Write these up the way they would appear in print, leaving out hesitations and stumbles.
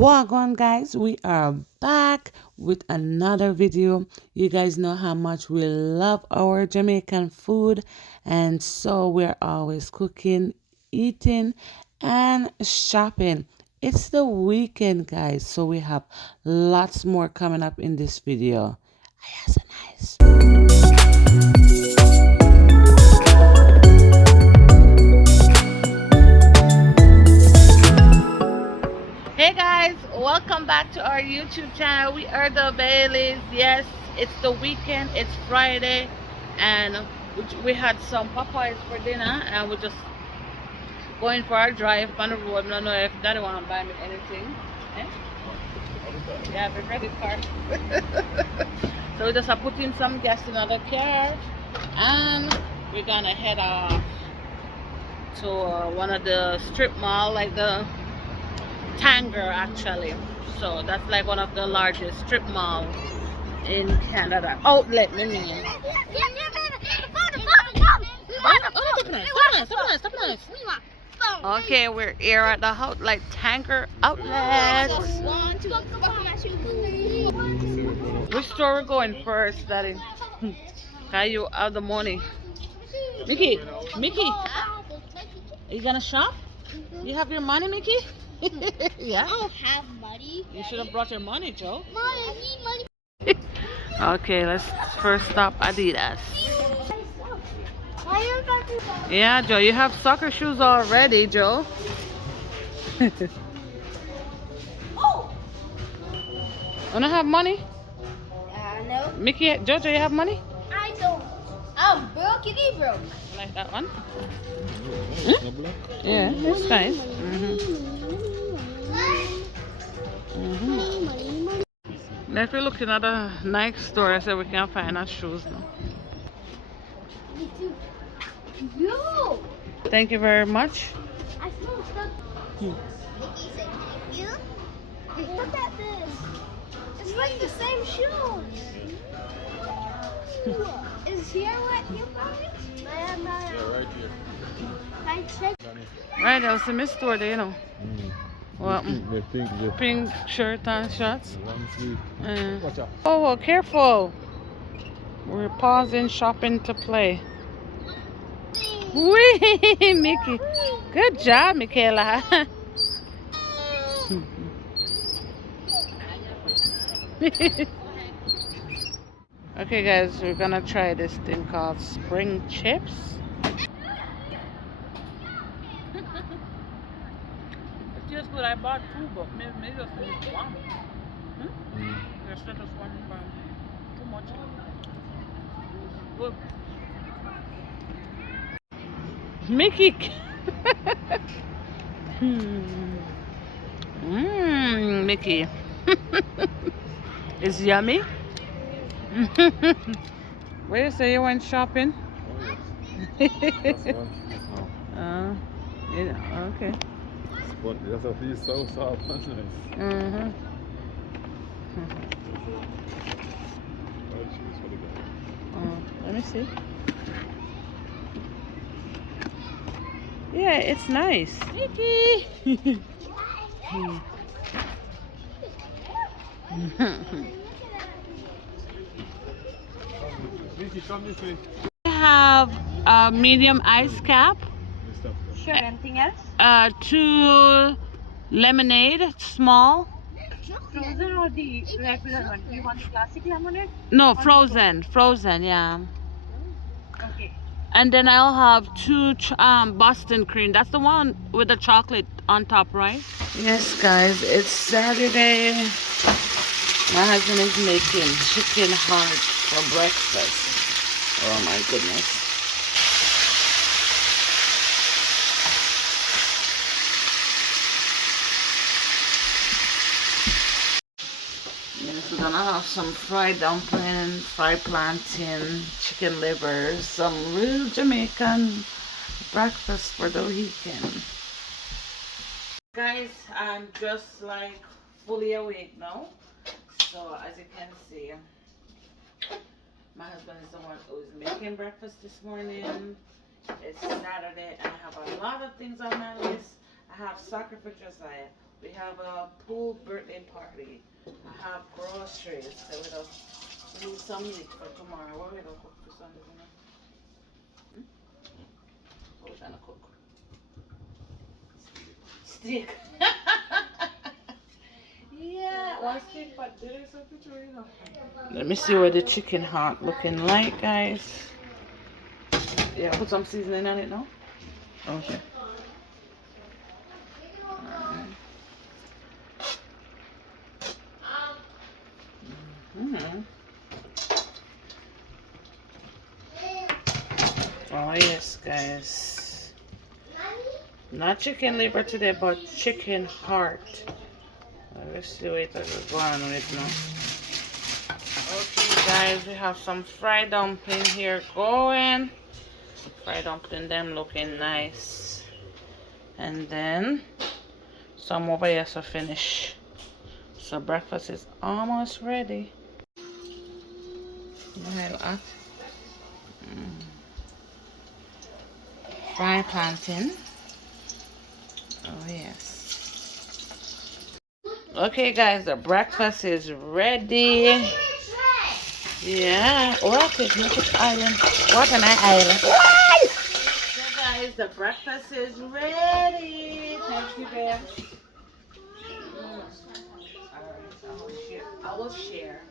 Wagwan guys, we are back with another video. You guys know how much we love our Jamaican food, and so we're always cooking, eating, and shopping. It's the weekend, guys, so we have lots more coming up in this video. Yes, nice. Hey guys, welcome back to our YouTube channel. We are the Baileys. Yes, it's the weekend, it's Friday, and we had some Popeyes for dinner, and we're just going for our drive on the road. I don't know if daddy want to buy me anything. Eh? Yeah, the credit card. So we just are putting some gas in the car, and we're gonna head off to one of the strip mall, like the Tanger actually. So that's like one of the largest strip malls in Canada. Outlet, I mean. Okay, we're here at the outlet, Tanger Outlet. Which store we're going first, Daddy? Are you out the money? Mickey, are you gonna shop? You have your money, Mickey? Yeah. I don't have money. You should have brought your money, Joe. Mom, I need money. Okay, let's first stop Adidas. Why you got to... Yeah, Joe, you have soccer shoes already, Joe. Oh! Wanna have money? No. Mickey, Jojo, you have money? I don't. I'm broke, you need broke. Like that one? Hmm? Yeah, it's nice. If we're looking at a Nike store, I said we can't find our shoes now. Me too. Yo! Thank you very much. I smell stuff. Mickey said thank you. Look at this. It's like the same shoes. Is here what you found? Yeah, right here. I check. Right, there was a Miss store there, you know. Well, The pink shirt and shorts. long sleeve. Watch out. Oh, well, careful. We're pausing shopping to play. Wee, Mickey. Good job, Michaela. Okay, guys, we're gonna try this thing called spring chips. It tastes good. I bought two, but maybe just need one. There's not just one, too much. Good. Mickey. Mickey. It's yummy. Where you say you went shopping? Oh, yes. That's one. Yeah, okay. But that's a piece so soft and nice. Mhm. I'll choose for the guy. Let me see. Yeah, it's nice. Mickey. Vicky, come this way. I have a medium ice cap, Stop. Sure, anything else? 2 lemonade, small. Frozen or the regular one? You want classic lemonade? No, frozen, yeah. Okay. And then I'll have 2 Boston cream. That's the one with the chocolate on top, right? Yes, guys, it's Saturday. My husband is making chicken heart for breakfast. Oh my goodness. Yes, we're gonna have some fried dumpling, fried plantain, chicken liver, some real Jamaican breakfast for the weekend. Guys, I'm just like fully awake now. So as you can see, my husband is the one who's making breakfast this morning. It's Saturday and I have a lot of things on my list. I have soccer for Josiah, We have a pool birthday party. I have groceries. So we need some meat for tomorrow. What are we gonna cook for Sunday dinner? What are we gonna cook? Steak. Yeah, one steak pot. Let me see what the chicken heart looking like, guys. Yeah, put some seasoning on it now. Okay. Mm-hmm. Oh yes, guys. Not chicken liver today, but chicken heart. Let's see what it's going with now. Okay, guys, we have some fried dumpling here going. Fried dumpling, them looking nice. And then some over here to finish. So breakfast is almost ready. Fried plantain. Oh yes. Okay, guys, the breakfast is ready. Yeah. What is Mrs. Island? What an island? So guys, the breakfast is ready. Thank you, babe. Alright, I will share.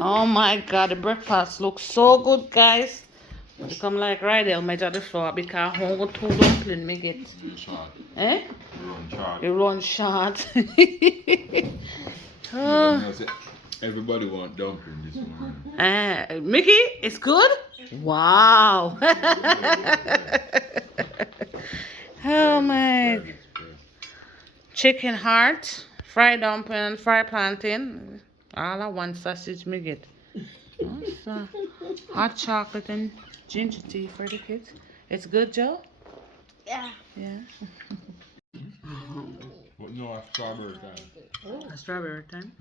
Oh my god, the breakfast looks so good, guys. You come like right there, my daughter floor because home got two dumpling me get. Short. Eh? You run short. You run short. Oh. Everybody want dumpling this morning. Mickey, it's good? Wow. Oh my. Chicken heart, fried dumpling, fried plantain. All I want sausage me get. Also, hot chocolate and ginger tea for the kids. It's good, Joe? Yeah. Yeah. But no, a strawberry time. A strawberry time.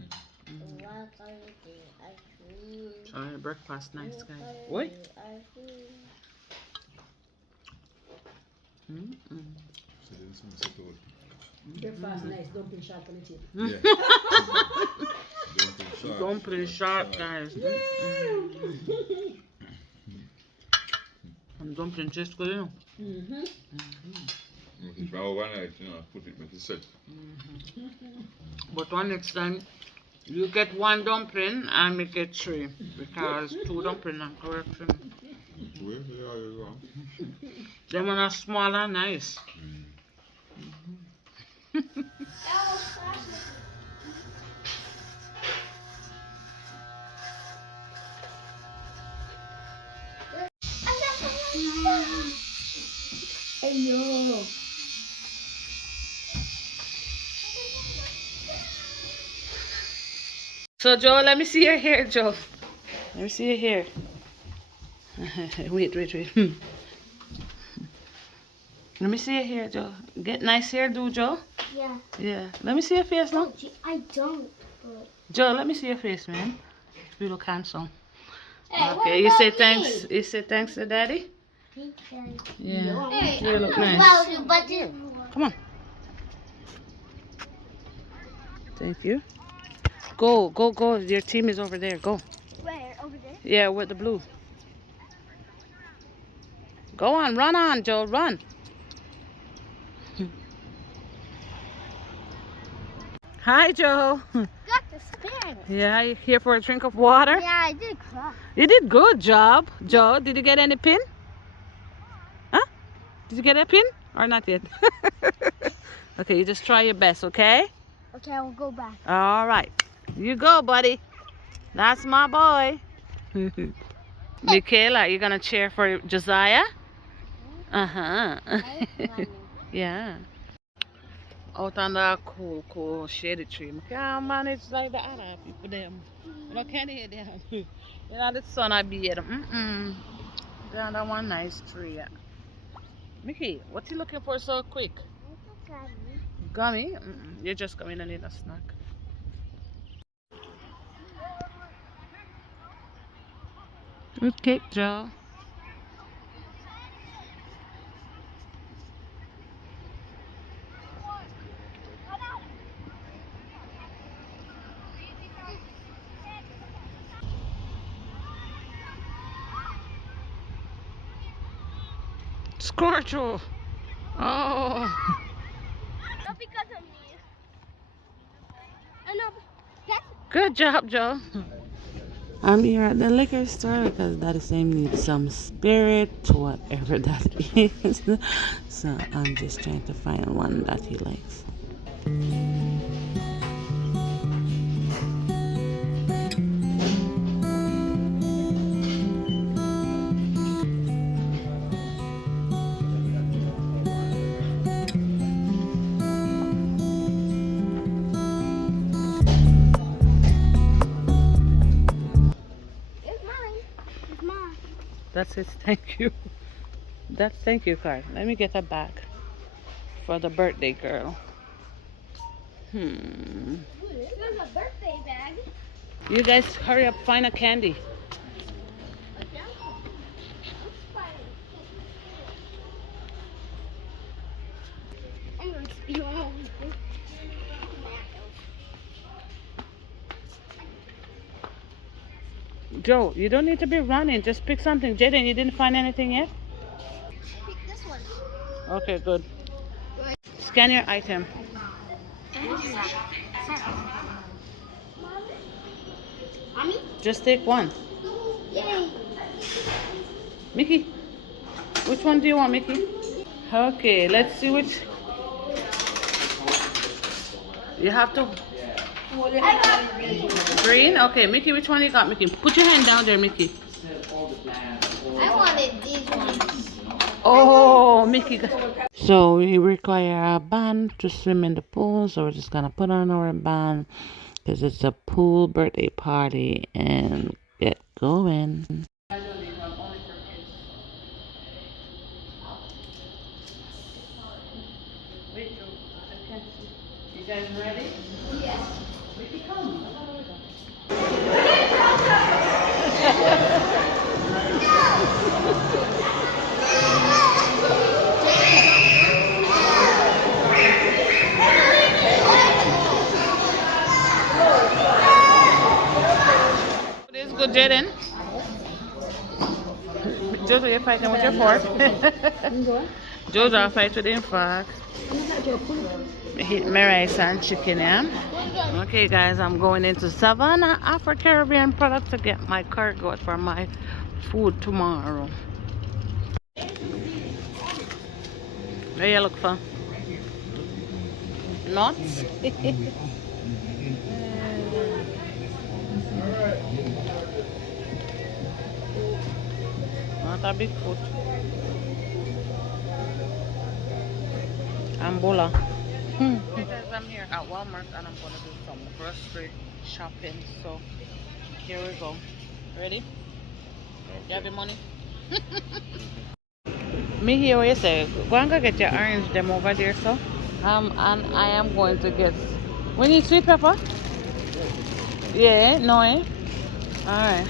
Sorry, breakfast nice, guys. What? Breakfast nice, dumpling sharp on the table. Yeah. Dumpling sharp, guys. And dumpling tastes good, you know. If I overnight, put it, make it set. But one next time, you get one dumpling and me get three. Because two dumpling are correct for me. Where are you going? Them one are small and nice. Ayo. So Joe, let me see your hair, Joe. Let me see your hair. Wait. Let me see your hair, Joe. Get nice hair, do Joe? Yeah. Yeah. Let me see your face now. I don't. But... Joe, let me see your face, man. You look handsome. Hey, Okay, you say thanks. You say thanks to Daddy? Yeah. Hey, You look nice. Come on. Thank you. Go. Your team is over there. Go. Where? Over there? Yeah, with the blue. Go on, run on, Joe, run. Hi, Joe. Got the spin. Yeah, you here for a drink of water? Yeah, I did cry. You did good job. Joe, did you get any pin? Huh? Did you get a pin or not yet? Okay, you just try your best, okay? Okay, I will go back. All right. You go, buddy. That's my boy. Michaela, you going to cheer for Josiah? Uh-huh. Right? Mommy. Yeah. Out on the cool, cool shady tree. I can't manage like the other people them. You can't hear them. You know the sun I be here. Mm-mm. They're under one nice tree. Mickey, what you looking for so quick? Gummy? Mm-mm. You're just coming and need a snack. Good cake, Joe. Scorcho! Oh! Not because of me. I know. That's Good job, Joe. I'm here at the liquor store because Daddy Sam needs some spirit, whatever that is. So I'm just trying to find one that he likes. it's mine. It's mine. That's his thank you. That's thank you card. Let me get a bag for the birthday girl. Hmm. This is a birthday bag. You guys hurry up, find a candy. Okay. I'm gonna speed on over this. Joe, you don't need to be running. Just pick something. Jaden, you didn't find anything yet? Pick this one. Okay, good. Scan your item. Mommy? Just take one. Yay. Mickey, which one do you want, Mickey? Okay, let's see which. You have to. I got Green? Okay, Mickey, which one you got, Mickey? Put your hand down there, Mickey. I wanted these ones. Oh, Mickey. So we require a band to swim in the pool, so we're just gonna put on our band because it's a pool birthday party and get going. You guys ready? Yes. Mickey, come. It is good, Jaden. Jojo, you're fighting with your fork. Jojo, fight with him fork. Hit my rice and chicken, yeah? Okay, guys, I'm going into Savannah Afro Caribbean product to get my cargo for my food tomorrow. What you look for? Nuts? Not a big foot. Ambola. Okay, guys, I'm here at Walmart and I'm gonna do some grocery shopping. So here we go. Ready? You have your money? Me hear what you say. Go and go get your orange them over there, so. And I am going to get. We need sweet pepper. Yeah, no, eh? All right.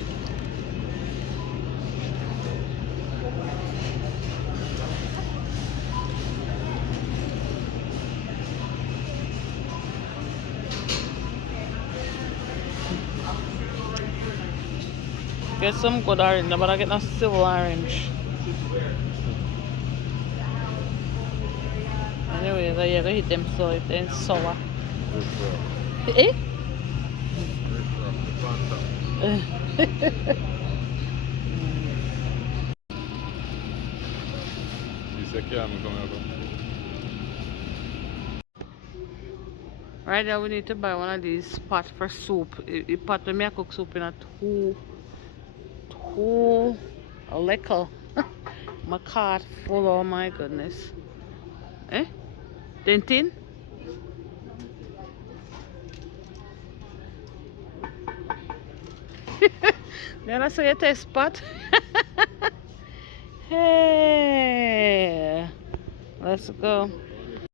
Get some good orange, but I get no silver orange. Anyway, so you go hit them so it ain't sour. Eh? Right now we need to buy one of these pots for soup. A pot when me cook soup in a too liquor. My cart full, oh my goodness. Eh? Dentin? Then I saw your test spot. Hey, let's go.